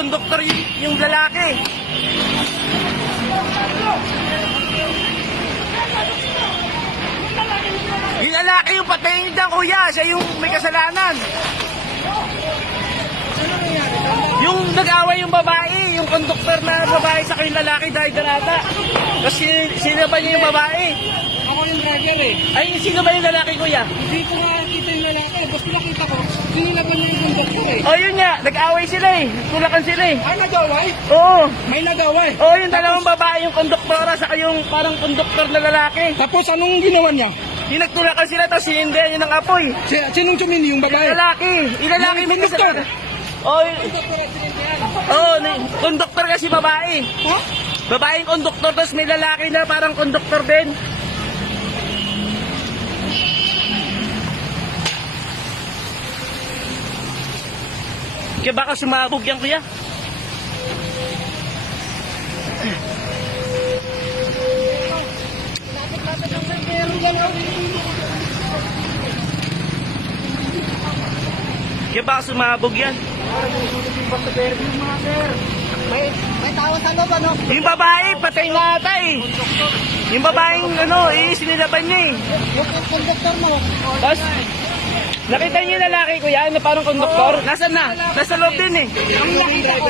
konduktor yung, yung lalaki. Yung lalaki yung patayin dyan, kuya. Siya yung may kasalanan. Yung nag-away yung babae, yung konduktor na babae sa kayong lalaki dahil darata. Tapos sin- sinaban niya yung babae. Ako yung driver eh. Ay, sino ba yung lalaki, kuya? Hindi ko nga kita yung lalaki. Basta nakita ko, sinilaban niya yung konduktor eh. O yun nga, nag-away sila eh. Tulakan sila eh. Ay, nagaway? Oo. May nagaway. Oo, yung dalawang babae, yung konduktora, saka yung parang konduktor na lalaki. Tapos anong ginawa niya? Yung nagtulakan sila, tapos sinindihan yun ng apoy. Si, sinong tumindi yung babae? Lalaki. Yung lalaki Yung konduktor. Oo, yung- oo, ni- konduktor kasi babae. Ha? Babaeng konduktor, tapos may lalaki na parang konduktor din. Kaya baka sumabog yan, kuya. Kaya baka sumabog yan. May, may tawa sa loob ano? Yung babae, patay nga ata eh. Yung babaeng ano, eh, sinilaban niya eh. Yung konduktor mo. Tapos, nakita niyo yung lalaki ko yan, na parang konduktor? Nasaan na? Nasa loob din eh. Ang nakita ko.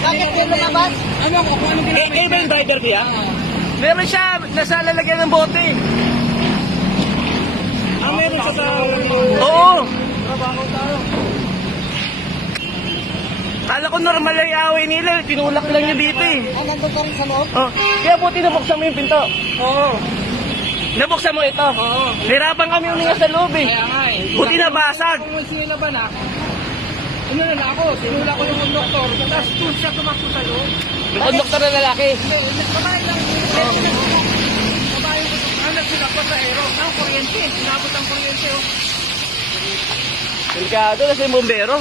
Bakit din lumabas? Ano? Kung anong Eh, eh ba yung driver ko yan? Meron siya, nasa lalagyan ng bote. Ah, meron siya sa... Oo. Trabaho tayo. Kala ko normal yung away nila, tinulak lang niya dito eh. Ah, nandun ka rin sa loob? Oh, kaya buti nabuksan mo yung pinto. Oo. Nabuksan mo ito. Oo. Nahirapan kami uminga sa loob eh. Kaya nga eh. Buti na basag. Kung sinilaban ano na ako, sinula ko yung konduktor, tapos doon siya tumakbo sa loob. Yung konduktor na lalaki. Babae lang. Babae ko sila ko sa aero. Ang kuryente, sinabot ang kuryente. Oh. Delikado kasi yung bombero.